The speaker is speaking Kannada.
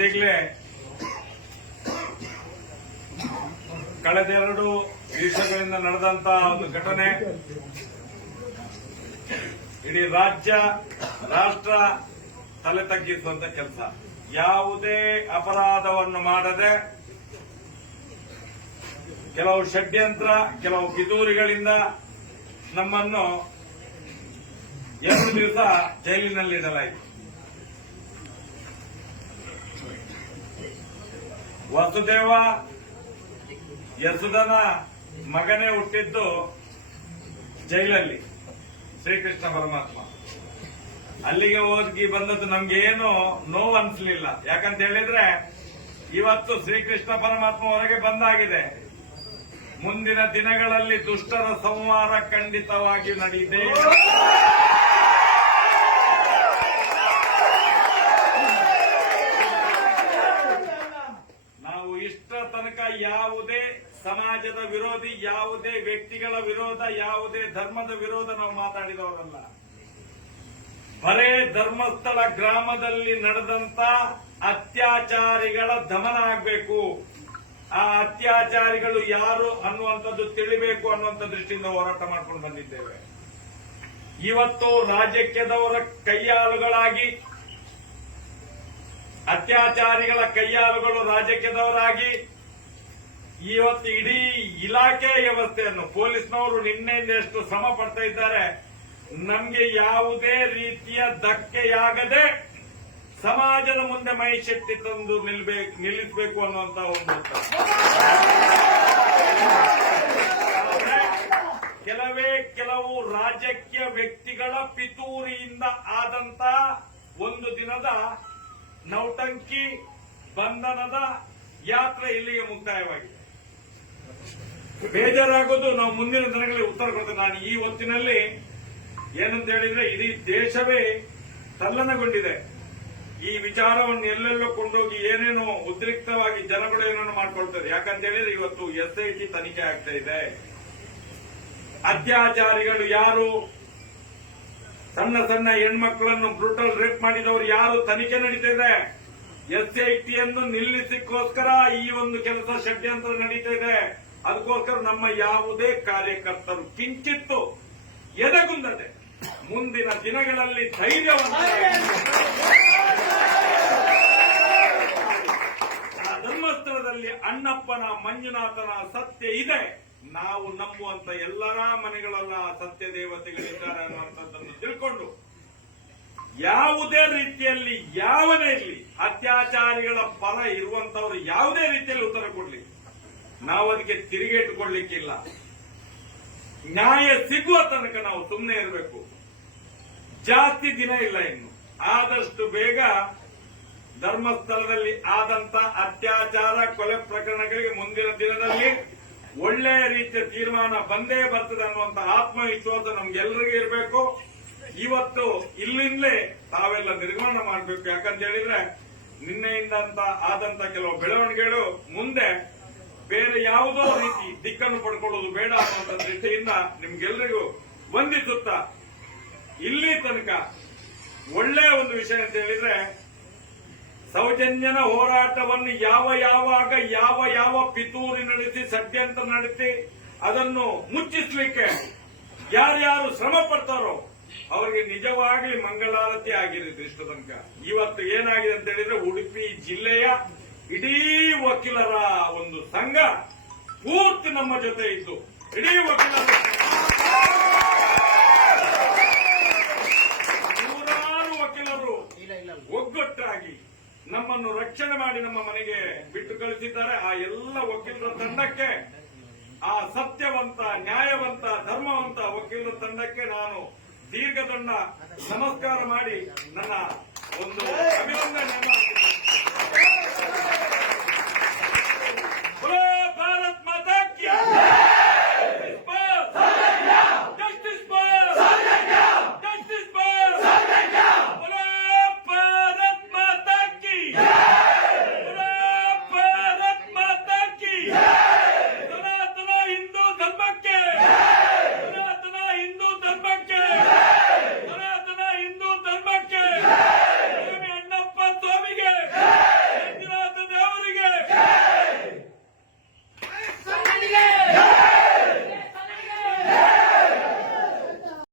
ಇದೀಗಲೇ ಕಳೆದ 2 ದಿವಸಗಳಿಂದ ನಡೆದಂತಹ ಒಂದು ಘಟನೆ ಇಡೀ ರಾಜ್ಯ ರಾಷ್ಟ್ರ ತಲೆ ತಗ್ಗಿಸುವಂತ ಕೆಲಸ. ಯಾವುದೇ ಅಪರಾಧವನ್ನು ಮಾಡದೆ ಕೆಲವು ಷಡ್ಯಂತ್ರ, ಕೆಲವು ಪಿತೂರಿಗಳಿಂದ ನಮ್ಮನ್ನು 2 ದಿವಸ ಜೈಲಿನಲ್ಲಿಡಲಾಯಿತು. ವಸುದೇವ ಯಸುದನ ಮಗನೇ ಹುಟ್ಟಿದ್ದು ಜೈಲಲ್ಲಿ, ಶ್ರೀಕೃಷ್ಣ ಪರಮಾತ್ಮ. ಅಲ್ಲಿಗೆ ಹೋಗಿ ಬಂದದ್ದು ನಮ್ಗೇನು ನೋವು ಅನ್ಸಲಿಲ್ಲ. ಯಾಕಂತ ಹೇಳಿದ್ರೆ ಇವತ್ತು ಶ್ರೀಕೃಷ್ಣ ಪರಮಾತ್ಮ ಹೊರಗೆ ಬಂದಾಗಿದೆ. ಮುಂದಿನ ದಿನಗಳಲ್ಲಿ ದುಷ್ಟರ ಸಂಹಾರ ಖಂಡಿತವಾಗಿ ನಡೆಯಿದೆ. ನಾವು ಇಷ್ಟ ತನಕ ಯಾವುದೇ ಸಮಾಜದ ವಿರೋಧಿ, ಯಾವುದೇ ವ್ಯಕ್ತಿಗಳ ವಿರೋಧ, ಯಾವುದೇ ಧರ್ಮದ ವಿರೋಧ ನಾವು ಮಾತಾಡಿದವರಲ್ಲ. ಬರೇ ಧರ್ಮಸ್ಥಳ ಗ್ರಾಮದಲ್ಲಿ ನಡೆದಂತ ಅತ್ಯಾಚಾರಿಗಳ ದಮನ ಆಗಬೇಕು, ಆ ಅತ್ಯಾಚಾರಿಗಳು ಯಾರು ಅನ್ನುವಂಥದ್ದು ತಿಳಿಬೇಕು ಅನ್ನುವಂಥ ದೃಷ್ಟಿಯಿಂದ ಹೋರಾಟ ಮಾಡ್ಕೊಂಡು ಬಂದಿದ್ದೇವೆ. ಇವತ್ತು ರಾಜಕೀಯದವರ ಕೈಯಾಳುಗಳಾಗಿ, ಅತ್ಯಾಚಾರಿಗಳ ಕೈಯಾಳುಗಳು ರಾಜಕೀಯದವರಾಗಿ ಇವತ್ತು ಇಡೀ ಇಲಾಖೆ ವ್ಯವಸ್ಥೆಯನ್ನು ಪೊಲೀಸ್ನವರು ನಿನ್ನೆಯಿಂದ ಎಷ್ಟು ಶ್ರಮ ಪಡ್ತಾ ಇದ್ದಾರೆ. ನಮಗೆ ಯಾವುದೇ ರೀತಿಯ ಧಕ್ಕೆಯಾಗದೆ ಸಮಾಜದ ಮುಂದೆ ಮೈಶಕ್ತಿ ತಂದು ನಿಲ್ಲಿಸಬೇಕು ಅನ್ನುವಂತ ಒಂದು ಕೆಲವು ರಾಜಕೀಯ ವ್ಯಕ್ತಿಗಳ ಪಿತೂರಿಯಿಂದ ಆದಂತ ಒಂದು ದಿನದ ನೌಟಂಕಿ ಬಂಧನದ ಯಾತ್ರೆ ಇಲ್ಲಿಗೆ ಮುಕ್ತಾಯವಾಗಿದೆ. ಬೇಜಾರಾಗೋದು ನಾವು ಮುಂದಿನ ದಿನಗಳಲ್ಲಿ ಉತ್ತರ ಕೊಡ್ತೇವೆ. ನಾನು ಈ ಹೊತ್ತಿನಲ್ಲಿ ಏನಂತ ಹೇಳಿದ್ರೆ ಇಡೀ ದೇಶವೇ ತಲ್ಲಣಗೊಂಡಿದೆ. ಈ ವಿಚಾರವನ್ನು ಎಲ್ಲೆಲ್ಲೋ ಕೊಂಡೋಗಿ ಏನೇನೋ ಉದ್ರಿಕ್ತವಾಗಿ ಜನಗಳು ಏನೇನೋ ಮಾಡ್ಕೊಳ್ತಾರೆ. ಯಾಕಂತ ಹೇಳಿದ್ರೆ ಇವತ್ತು SIT ತನಿಖೆ ಆಗ್ತಾ ಇದೆ. ಅತ್ಯಾಚಾರಿಗಳು ಯಾರು, ಸಣ್ಣ ಸಣ್ಣ ಹೆಣ್ಮಕ್ಳನ್ನು ಬ್ರೂಟಲ್ ರೇಪ್ ಮಾಡಿದವರು ಯಾರು, ತನಿಖೆ ನಡೀತಾ ಇದೆ. SIT ಅನ್ನು ನಿಲ್ಲಿಸಕ್ಕೋಸ್ಕರ ಈ ಒಂದು ಕೆಲಸ ಷಡ್ಯಂತ್ರ ನಡೀತಾ ಇದೆ. ಅದಕ್ಕೋಸ್ಕರ ನಮ್ಮ ಯಾವುದೇ ಕಾರ್ಯಕರ್ತರು ಕಿಂಚಿತ್ತು ಎದೆಗುಂದದೆ ಮುಂದಿನ ದಿನಗಳಲ್ಲಿ ಧರ್ಮಸ್ಥಳದಲ್ಲಿ ಅಣ್ಣಪ್ಪನ ಮಂಜುನಾಥನ ಸತ್ಯ ಇದೆ. ನಾವು ನಂಬುವಂತ ಎಲ್ಲರ ಮನೆಗಳೆಲ್ಲ ಸತ್ಯ ದೇವತೆಗಳಿದ್ದಾರೆ ಅನ್ನುವಂಥದ್ದನ್ನು ತಿಳ್ಕೊಂಡು ಯಾವುದೇ ರೀತಿಯಲ್ಲಿ ಯಾವನೇ ಇರಲಿ ಅತ್ಯಾಚಾರಿಗಳ ಪರ ಇರುವಂತವರು ಯಾವುದೇ ರೀತಿಯಲ್ಲಿ ಉತ್ತರ ಕೊಡ್ಲಿ, ನಾವು ಅದಕ್ಕೆ ತಿರುಗೇಟುಕೊಳ್ಳಿಕ್ಕಿಲ್ಲ. ನ್ಯಾಯ ಸಿಗುವ ತನಕ ನಾವು ಸುಮ್ಮನೆ ಇರಬೇಕು. ಜಾಸ್ತಿ ದಿನ ಇಲ್ಲ ಇನ್ನು. ಆದಷ್ಟು ಬೇಗ ಧರ್ಮಸ್ಥಳದಲ್ಲಿ ಆದಂತ ಅತ್ಯಾಚಾರ, ಕೊಲೆ ಪ್ರಕರಣಗಳಿಗೆ ಮುಂದಿನ ದಿನದಲ್ಲಿ ಒಳ್ಳೆಯ ರೀತಿಯ ತೀರ್ಮಾನ ಬಂದೇ ಬರ್ತದೆ ಅನ್ನುವಂತ ಆತ್ಮವಿಶ್ವಾಸ ನಮ್ಗೆಲ್ಲರಿಗೂ ಇರಬೇಕು. ಇವತ್ತು ಇಲ್ಲಿಂದಲೇ ತಾವೆಲ್ಲ ನಿರ್ಮಾಣ ಮಾಡಬೇಕು. ಯಾಕಂತ ಹೇಳಿದ್ರೆ ನಿನ್ನೆಯಿಂದ ಆದಂತ ಕೆಲವು ಬೆಳವಣಿಗೆಗಳು ಮುಂದೆ ಬೇರೆ ಯಾವುದೋ ರೀತಿ ದಿಕ್ಕನ್ನು ಪಡ್ಕೊಳ್ಳೋದು ಬೇಡ ಅನ್ನುವಂಥ ದೃಷ್ಟಿಯಿಂದ ನಿಮ್ಗೆಲ್ಲರಿಗೂ ವಂದಿಸುತ್ತಾ ಇಲ್ಲಿ ತನಕ ಒಳ್ಳೆಯ ಒಂದು ವಿಷಯ ಅಂತ ಹೇಳಿದ್ರೆ ಸೌಜನ್ಯನ ಹೋರಾಟವನ್ನು ಯಾವಾಗ ಯಾವ ಪಿತೂರಿ ನಡೆಸಿ ಷಡ್ಯಂತ್ರ ನಡೆಸಿ ಅದನ್ನು ಮುಚ್ಚಿಸಲಿಕ್ಕೆ ಯಾರ್ಯಾರು ಶ್ರಮ ಪಡ್ತಾರೋ ಅವರಿಗೆ ನಿಜವಾಗ್ಲಿ ಮಂಗಳಾರತಿ ಆಗಿರುತ್ತೆ. ಇಷ್ಟು ತನಕ ಇವತ್ತು ಏನಾಗಿದೆ ಅಂತ ಹೇಳಿದ್ರೆ ಉಡುಪಿ ಜಿಲ್ಲೆಯ ಇಡೀ ವಕೀಲರ ಒಂದು ಸಂಘ ಪೂರ್ತಿ ನಮ್ಮ ಜೊತೆ ಇದ್ದು, ಇಡೀ ವಕೀಲರ ನೂರಾರು ವಕೀಲರು ಒಗ್ಗಟ್ಟಾಗಿ ನಮ್ಮನ್ನು ರಕ್ಷಣೆ ಮಾಡಿ ನಮ್ಮ ಮನೆಗೆ ಬಿಟ್ಟು ಕಳಿಸಿದ್ದಾರೆ. ಆ ಎಲ್ಲ ವಕೀಲರ ತಂಡಕ್ಕೆ, ಆ ಸತ್ಯವಂತ, ನ್ಯಾಯವಂತ, ಧರ್ಮವಂತ ವಕೀಲರ ತಂಡಕ್ಕೆ ನಾನು ದೀರ್ಘದಂಡ ನಮಸ್ಕಾರ ಮಾಡಿ ನನ್ನ ಒಂದು ಅಭಿನಂದನೆ ಮಾಡ್ತೀನಿ.